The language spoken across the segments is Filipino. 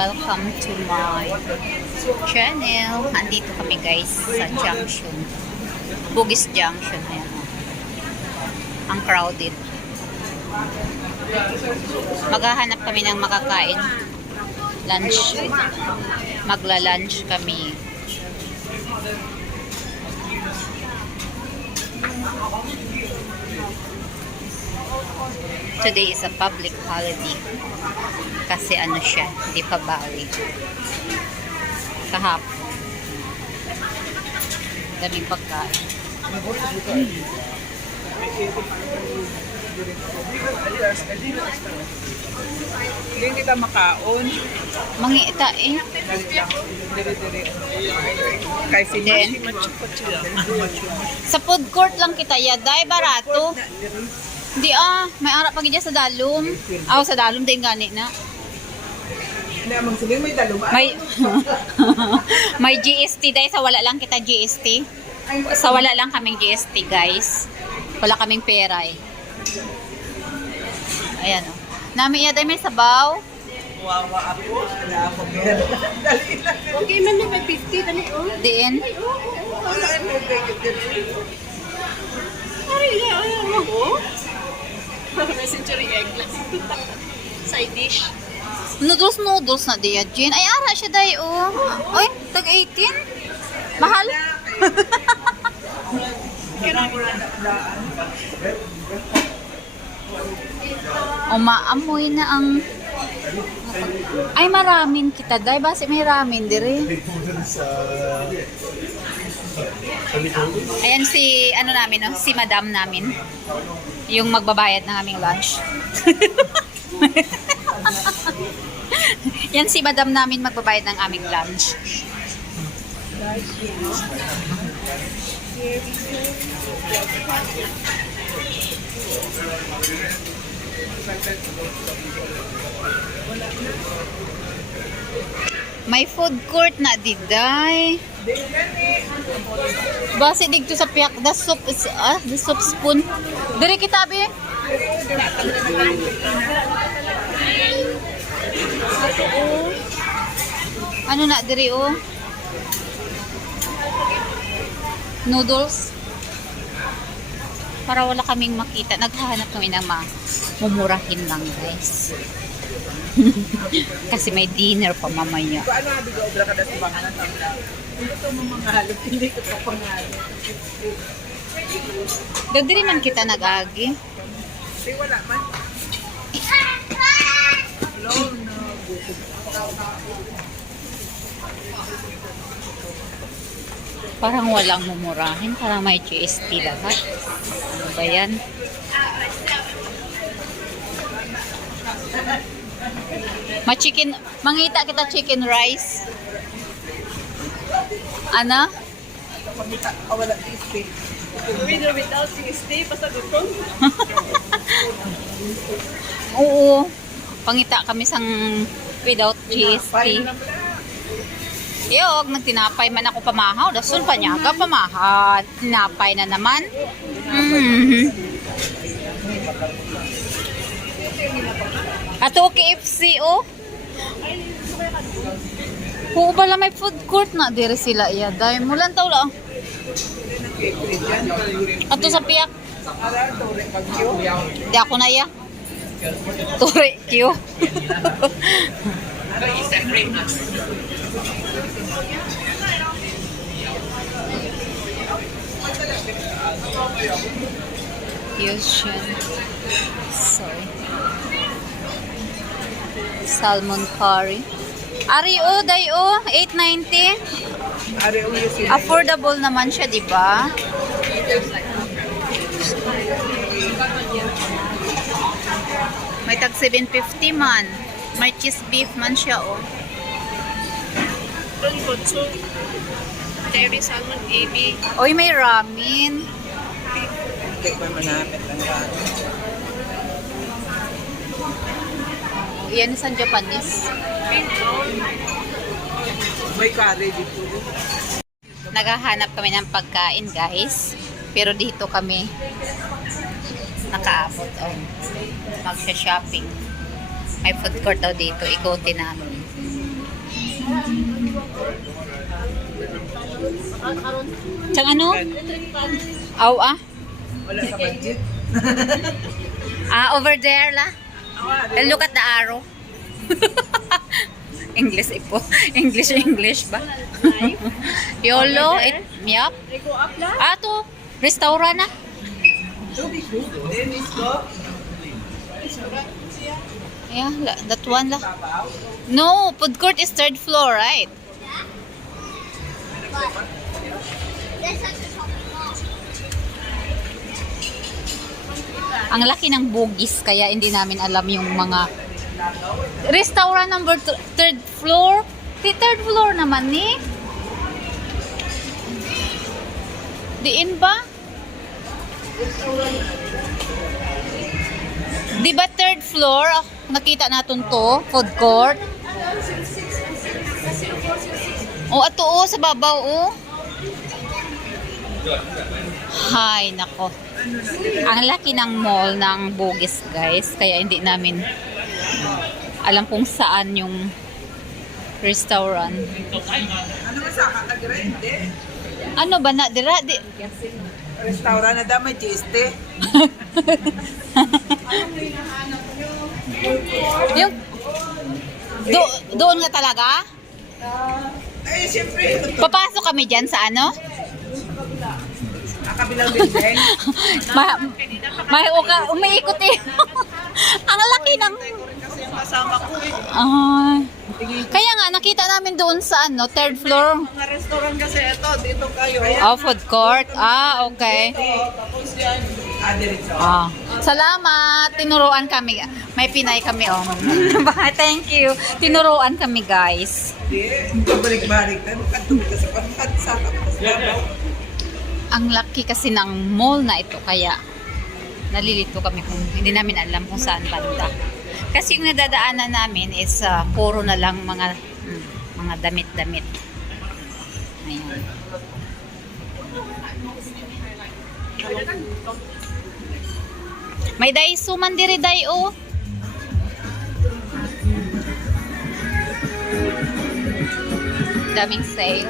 Welcome to my channel. Andito kami guys sa Junction. Bugis Junction. Ayan. Ang crowded. Maghahanap kami ng makakain. Lunch. Magla-lunch kami. Today is a public holiday. Kasi ano siya, di pa bawi. Kahapon. Daming pagkain. Hindi kita makaon. Mangita eh. Kay si Then, sa food court lang kita yaday, barato. Hindi may ara pag sa dalom. Sa dalom din gani na. Hindi, amang sabihin may daluma. May may GST dahil sa wala lang kita GST. Sa wala lang kaming GST guys. Wala kaming pera eh. Ayan o. Nami yaday may sabaw. Wawa ako. Wala ako pera. Dali lang. Okay, man, may 50, dali, oh. Diin. Wala mo kayo dito. Ay, ayaw mo, oh. May century egg lang. Side dish. Noodles na diya, Jin. Ay, ara siya day, oh. Oy, tag 18. Mahal. Maamoy na ang... Ay, maramin kita, day. Basi may ramen, dire. Ayan si, ano namin, no? Si madam namin. Yung magbabayad ng aming lunch. Yan si madam namin magbabayad ng aming lunch. May food court na diday. Base digto sa piyak the soup spoon. Dire kita be. Ano na dire oh? Noodles. Para wala kaming makita. Naghahanap kami ng mumurahin lang guys. Kasi may dinner pa mamaya. Paano nga bigo obra ka sa banganan sa obra? Hindi ko mamangalo. Hindi ko pa pangalo. Dagdiri man kita nag-agi. Hindi wala man. Hello, no. Parang walang mumurahin. Parang may GST lahat. Ano ba yan? Ma-chicken, mangita kita chicken rice. Ana? Pagkita ka wala tasty. With or without CST, basta gutom. Oo. Pangita kami sang without GST. Yog, nagtinapay man ako pamahaw. Dasun pa niya ka pamahaw. Tinapay na naman. Ato KFC oh. Oo pala may food court na dire sila iya. Dahil mulan taw lang. Ato sa piyak. Ara, tore, pagyo. Di ako na iya. Tore, Q. Fusion. Sorry. Salmon curry. Ari o, day o, 890. Ari, uwi sila. Affordable naman siya, di ba? May tag 750 man. May cheese beef man siya, oh. Tonkotsu. Dairy salmon, AB. Oy, may ramen. Hindi ko manapit lang yan. Yan isang Japanese. May curry dito. Naghahanap kami ng pagkain, guys. Pero dito kami nakaabot. Magsha-shopping. May food court daw dito. Ikutin namin. Tsang ano? Aw ah. Wala sa budget. Over there la. And look at the arrow. English ipo. English ba? YOLO. Yup. They go up lang. To. Restaurant na. Then let's go. Yeah, that one la. No, food court is third floor, right? Ang laki ng bugis kaya hindi namin alam yung mga restaurant number third floor. Third floor naman ni. Diin ba? Di ba third floor? Nakita natin to, food court. Ato sa babaw Hay, nako. Ang laki ng mall ng Bugis, guys. Kaya hindi namin alam kung saan yung restaurant. Ano nga sa kakadira? Hindi. Ano ba na? Dira? Restaurant na damay GST. Yung, doon nga talaga? Ay, siyempre. Papasok kami dyan sa ano? Kabilang building. Umiikot eh. Ang laki ng... Kasi yung kasama ko eh. Kaya nga, nakita namin doon sa ano, third floor. Mga restaurant kasi ito, dito kayo. Food court. Okay. Tapos yan. Diretso. Salamat. Tinuruan kami. May Pinay kami, Thank you. Tinuruan kami, guys. Hindi. Pabalik-balik. Katulog ka sa pagkatsa. Ang laki kasi ng mall na ito, kaya nalilito kami kung hindi namin alam kung saan banda. Kasi yung nadadaanan namin is puro na lang mga damit-damit. Ayan. May Daiso man diri Dayo. Daming sale.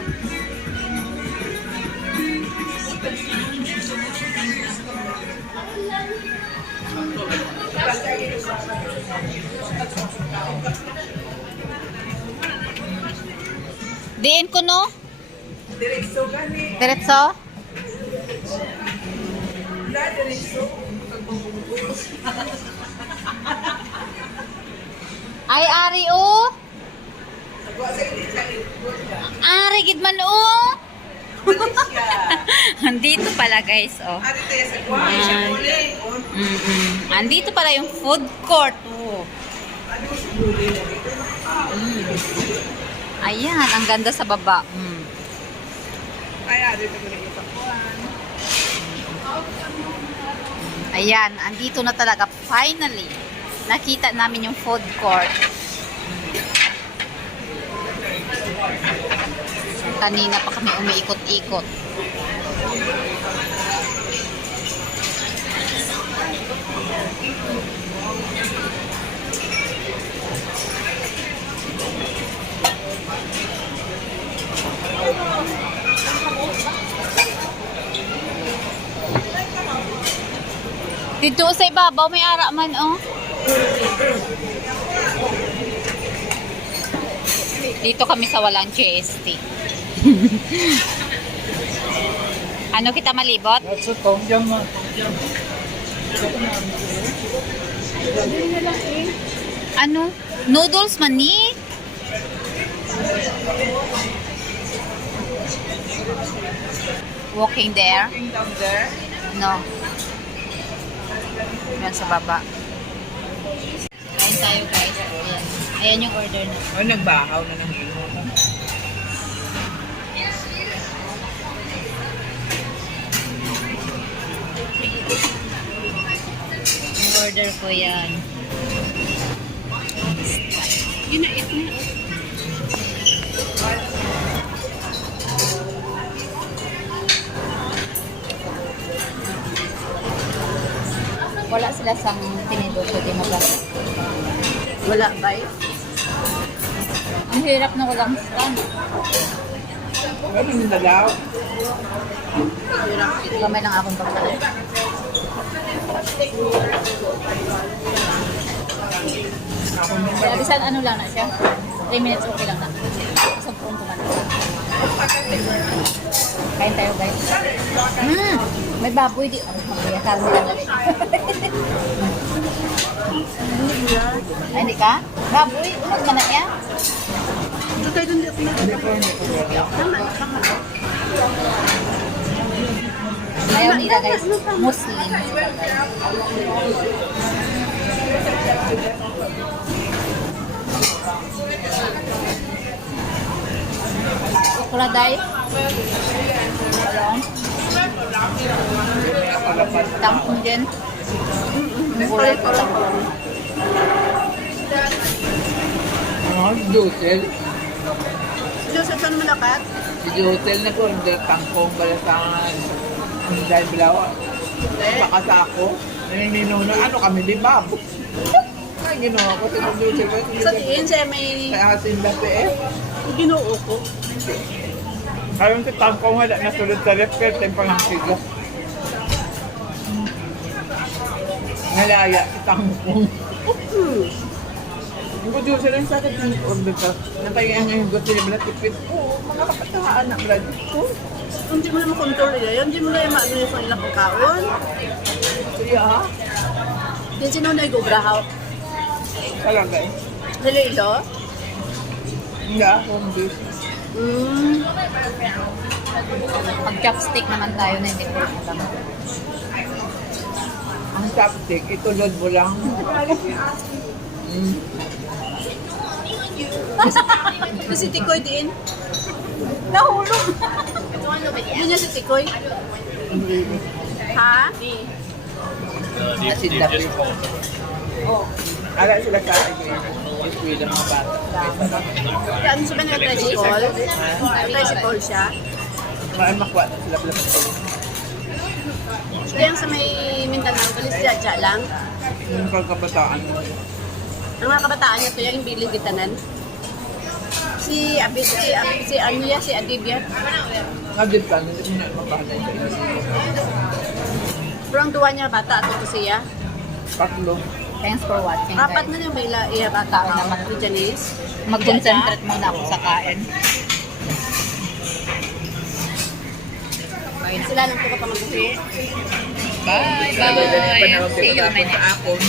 Diin ko no? Diretso gani. Diretso? Wala, diretso. Ay, ari Ari, gid man Malaysia. Andito pala, guys, Ari tayo sa kuhay. Siya muli. Andito pala yung food court, Ano sa muli na dito? Ayan, ang ganda sa baba. Ay, ari ito muli sa kuhan. Ayan, andito na talaga. Finally, nakita namin yung food court. Kanina pa kami umiikot-ikot. Dito sa ibabaw may ara man, Dito kami sa walang GST. Ano kita malibot? Ano? Noodles man ni? Walking there? Walking down there. No. Yan sa baba. Kain tayo, guys. Ayan. Ayan yung order na. Oh, nagbahaw na ng ino. Yung order ko yan. Yun na, ito na. Wala sila sang tinidor ko di maganda. Wala ba eh? Ang hirap na walang stand. Ganun na daw. Kamay lang akong pagkain. Kaya bisan ano lang na siya. 3 minutes okay lang na. Isang puong kumanda. Kain tayo guys. May baboy di. Oh, baboy. Karmi lang ulit. Ay, hindi ka? Baboy. Unod man na yan. Ito tayo dun dito na. Tama. Ayaw nila guys. Muslim. Okra Alam. Tangkong din. Gulay ko lang. Hotel. Joseph, saan mo nakat? Sige, hotel na ko. Hindi tangkong balasangan. Hindi dahil bilawa. Pakasako. Naninuna. Ano kami, di ba? Ay, ginawa ko. Sa diin, siya may Kaya asin latte eh. ginoo ko. Kayong si tangkong wala nasulod sa rep. Pero tempang ang siga. Nalaya si tangkong. Yung producer lang sa akin, order ka. Nakaya ngayon gusto niya bala tipid. Oo, mga kapatahaan na brad ko. Hindi mo na makontrol yan. Hindi mo na yung maano yung ilang pagkaon. Kaya ha? Yan sino na igubrahaw. Talaga eh. Halilo? Hindi home business. Pag chopstick naman tayo na hindi ko alam. Ang chopstick, itulod mo lang. Si Tikoy din. Nahulog! Hindi niya si Tikoy. Ha? Asin lapi. Oh. Ala sila sa akin eh. Iswi lang mga bata. Ano siya ba nag-tricycle? Tricycle siya. Maan makuha na sila pala sa So yan sa may Mindanao, kalis dya lang. yung pagkabataan. Ang mga kabataan niya to yung biling gitanan. Si Anya, si Adibia. Nagdip ka, hindi mo na mabata sa inyo. Pero ang tuwa niya bata, ato to siya. Tatlo. Thanks for watching Apat guys. na yung baila, iya bata Kain naman. ako. Janice. Mag-concentrate muna ako sa kain. Sila lang ko pa mag-uwi. Bye! Sabi, ganit pa Bye! naman See you pinatapon next sa akon.